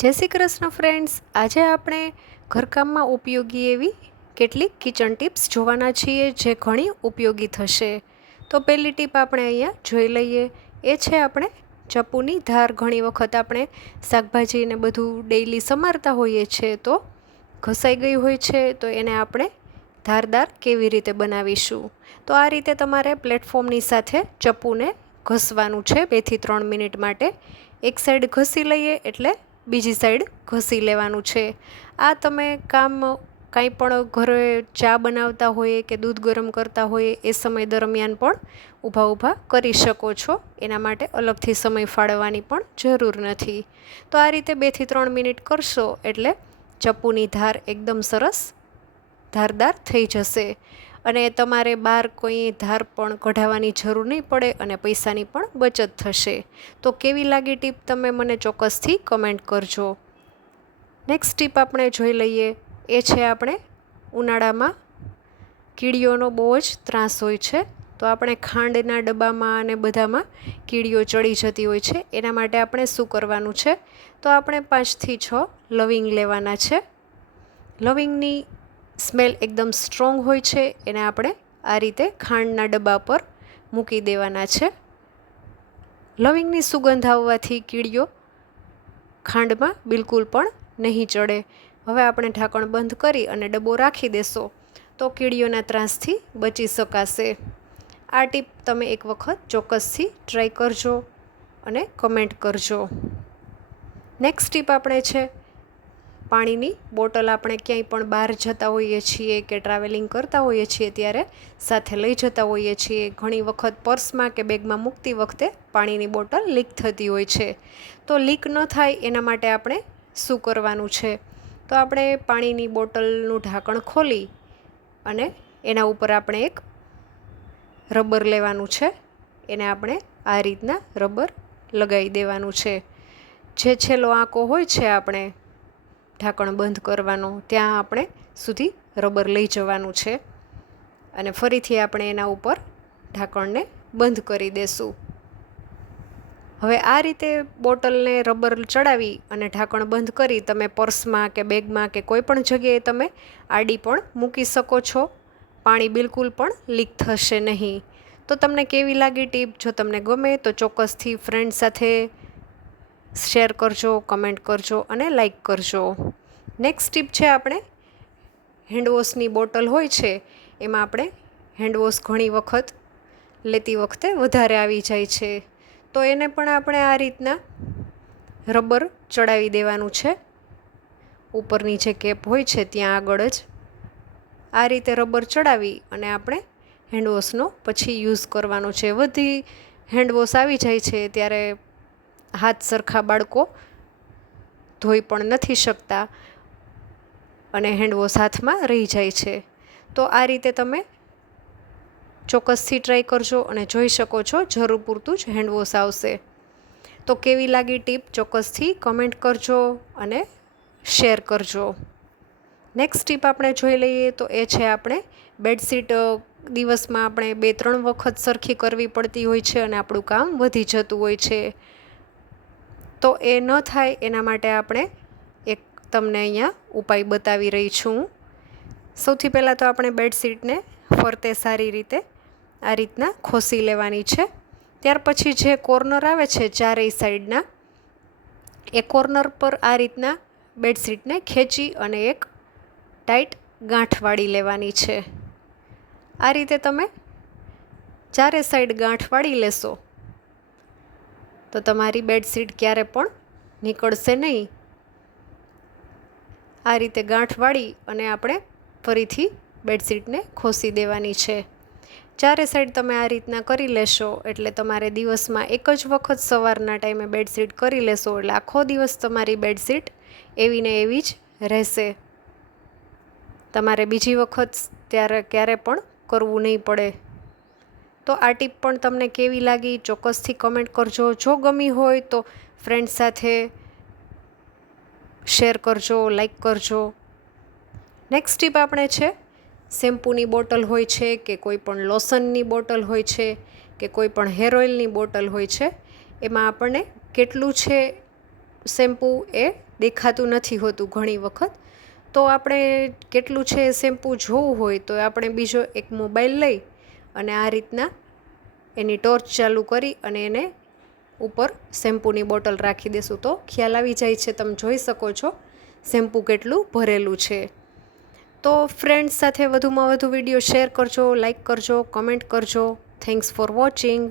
જય શ્રી કૃષ્ણ ફ્રેન્ડ્સ આજે આપણે ઘરકામમાં ઉપયોગી એવી કેટલીક કિચન ટિપ્સ જોવાના છીએ જે ઘણી ઉપયોગી થશે. તો પહેલી ટીપ આપણે અહીંયા જોઈ લઈએ. એ છે આપણે ચપ્પુની ધાર. ઘણી વખત આપણે શાકભાજીને બધું ડેઈલી સમારતા હોઈએ છીએ તો ઘસાઈ ગઈ હોય છે તો એને આપણે ધારદાર કેવી રીતે બનાવીશું? તો આ રીતે તમારે પ્લેટફોર્મની સાથે ચપ્પુને ઘસવાનું છે. બેથી ત્રણ મિનિટ માટે એક સાઈડ ઘસી લઈએ એટલે બીજી સાઈડ ઘસી લેવાનું છે. આ તમે કામ કાંઈ પણ ઘરે ચા બનાવતા હોઈએ કે દૂધ ગરમ કરતા હોઈએ એ સમય દરમિયાન પણ ઊભા ઊભા કરી શકો છો. એના માટે અલગથી સમય ફાળવવાની પણ જરૂર નથી. તો આ રીતે બેથી ત્રણ મિનિટ કરશો એટલે ચપ્પુની ધાર એકદમ સરસ ધારદાર થઈ જશે. અને તમારે બહાર કોઈ ધાર પણ કઢાવવાની જરૂર નહીં પડે અને પૈસાની પણ બચત થશે. તો કેવી લાગી ટીપ તમે મને ચોક્કસથી કમેન્ટ કરજો. નેક્સ્ટ ટીપ આપણે જોઈ લઈએ. એ છે આપણે ઉનાળામાં કીડીઓનો બહુ જ ત્રાસ હોય છે. તો આપણે ખાંડના ડબ્બામાં અને બધામાં કીડીઓ ચડી જતી હોય છે. એના માટે આપણે શું કરવાનું છે? તો આપણે પાંચથી છ લવિંગ લેવાના છે. લવિંગની સ્મેલ એકદમ સ્ટ્રોંગ હોય છે, એને આપણે આ રીતે ખાંડના ડબ્બા પર મૂકી દેવાના છે. લવિંગની સુગંધ આવવાથી કીડીઓ ખાંડમાં બિલકુલ પણ નહીં ચડે. હવે આપણે ઢાંકણ બંધ કરી અને ડબ્બો રાખી દેશો, તો કીડીઓના ત્રાસથી બચી શકાશે. આ ટીપ તમે એક વખત ચોક્કસથી ટ્રાય કરજો અને કમેન્ટ કરજો. નેક્સ્ટ ટીપ આપણે છે પાણીની બોટલ આપણે ક્યાંય પણ બહાર જતા હોઈએ છીએ કે ટ્રાવેલિંગ કરતા હોઈએ છીએ ત્યારે સાથે લઈ જતા હોઈએ છીએ. ઘણી વખત પર્સમાં કે બેગમાં મૂકતી વખતે પાણીની બોટલ લીક થતી હોય છે. તો લીક ન થાય એના માટે આપણે શું કરવાનું છે? તો આપણે પાણીની બોટલનું ઢાંકણ ખોલી અને એના ઉપર આપણે એક રબર લેવાનું છે. એને આપણે આ રીતના રબર લગાવી દેવાનું છે. જે છેલ્લો આંકો હોય છે આપણે ઢાંકણ બંધ કરવાનો, ત્યાં આપણે સુધી રબર લઈ જવાનું છે. અને ફરીથી આપણે એના ઉપર ઢાંકણને બંધ કરી દેશું. હવે આ રીતે બોટલને રબર ચડાવી અને ઢાંકણ બંધ કરી તમે પર્સમાં કે બેગમાં કે કોઈ પણ જગ્યાએ તમે આડી પણ મૂકી શકો છો. પાણી બિલકુલ પણ લીક થશે નહીં. તો તમને કેવી લાગી ટીપ? જો તમને ગમે તો ચોક્કસથી ફ્રેન્ડ સાથે શેર કરજો, કમેન્ટ કરજો અને લાઈક કરજો. નેક્સ્ટ ટીપ છે આપણે હેન્ડવોશની બોટલ હોય છે, એમાં આપણે હેન્ડવોશ ઘણી વખત લેતી વખતે વધારે આવી જાય છે. તો એને પણ આપણે આ રીતના રબર ચડાવી દેવાનું છે. ઉપરની જે કેપ હોય છે, ત્યાં આગળ જ આ રીતે રબર ચડાવી અને આપણે હેન્ડવોશનો પછી યુઝ કરવાનો છે. બધી હેન્ડવોશ આવી જાય છે, ત્યારે હાથ સરખા બાળકો ધોઈ પણ નથી શકતા અને હેન્ડવોશ હાથમાં રહી જાય છે. તો આ રીતે તમે ચોક્કસથી ટ્રાય કરજો અને જોઈ શકો છો, જરૂર પૂરતું જ હેન્ડવોશ આવશે તો કેવી લાગી ટીપ ચોક્કસથી કમેન્ટ કરજો અને શેર કરજો. નેક્સ્ટ ટીપ આપણે જોઈ લઈએ તો એ છે આપણે બેડશીટ દિવસમાં આપણે બે ત્રણ વખત સરખી કરવી પડતી હોય છે અને આપણું કામ વધી જતું હોય છે. તો એ ન થાય, એના માટે આપણે એક તમને અહીંયા ઉપાય બતાવી રહી છું. સૌથી પહેલાં તો આપણે બેડશીટને ફરતે સારી રીતે આ રીતના ખોસી લેવાની છે. ત્યાર પછી જે કોર્નર આવે છે ચારેય સાઈડના, એ કોર્નર પર આ રીતના બેડશીટને ખેંચી અને એક ટાઈટ ગાંઠ વાળી લેવાની છે. આ રીતે તમે ચારે સાઈડ ગાંઠ વાળી લેશો. તો તમારી બેડશીટ ક્યારે પણ નીકળશે નહીં. આ રીતે ગાંઠ વાળી અને આપણે ફરીથી બેડશીટને ખોસી દેવાની છે. ચારે સાઈડ તમે આ રીતના કરી લેશો એટલે તમારે દિવસમાં એક જ વખત સવારના ટાઈમે બેડશીટ કરી લેશો એટલે આખો દિવસ તમારી બેડશીટ એવી ને એવી જ રહેશે. તમારે બીજી વખત ત્યારે ક્યારે પણ કરવું નહીં પડે. તો આ ટીપ પણ તમને કેવી લાગી? ચોક્કસથી કમેન્ટ કરજો. જો ગમી હોય તો ફ્રેન્ડ સાથે શેર કરજો લાઈક કરજો. નેક્સ્ટ ટીપ આપણે છે શેમ્પૂની બોટલ હોય છે કે કોઈ પણ લોશનની બોટલ હોય છે કે કોઈ પણ હેર ઓઇલની બોટલ હોય છે, એમાં આપણને કેટલું છે શેમ્પૂ એ દેખાતું નથી હોતું ઘણી વખત. તો આપણે કેટલું છે શેમ્પૂ જોવું હોય તો આપણે બીજો એક મોબાઈલ લઈ અને આ રીતના એની ટોર્ચ ચાલુ કરી અને એને ઉપર શેમ્પૂની બોટલ રાખી દેશું. તો ખ્યાલ આવી જાય છે, તમે જોઈ શકો છો, શેમ્પૂ કેટલું ભરેલું છે. તો ફ્રેન્ડ્સ સાથે વધુમાં વધુ વીડિયો શેર કરજો લાઇક કરજો કમેન્ટ કરજો. Thanks for watching